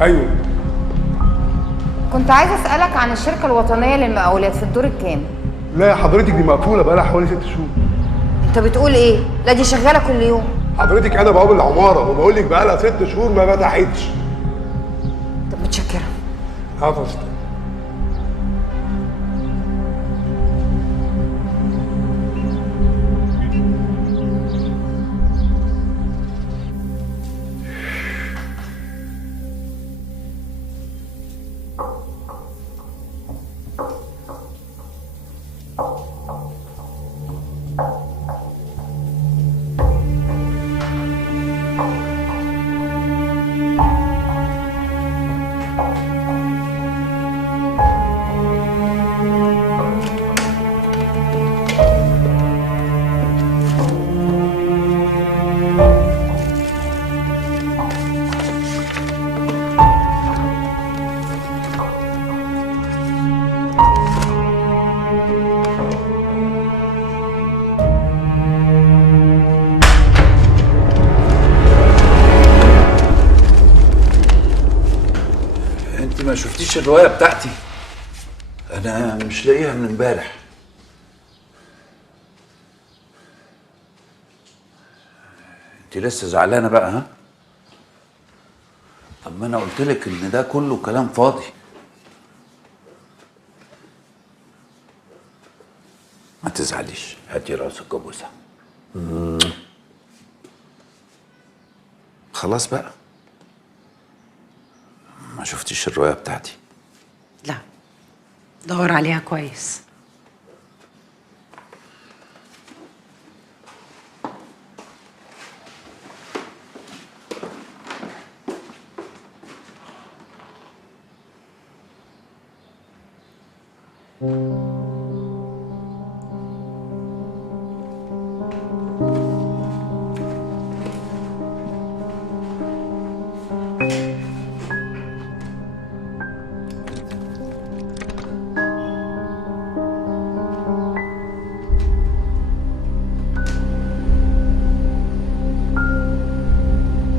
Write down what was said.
ايوه. كنت عايزه اسالك عن الشركه الوطنيه للمقاولات في الدور الكام؟ لا يا حضرتك دي مقفوله بقالها حوالي 6 شهور. انت بتقول ايه؟ لا دي شغاله كل يوم. حضرتك انا بقابل العماره وبقول لك بقالها 6 شهور ما فتحتش. طب متشكره. عفوا. انت ما شفتيش الرواية بتاعتي؟ انا مش لاقيها من امبارح. انت لسه زعلانة بقى ها؟ طب ما انا قلت لك ان ده كله كلام فاضي. ما تزعليش، هاتي راسك وبوسها. خلاص بقى. ما شفتيش الرواية بتاعتي؟ لا، دور عليها كويس.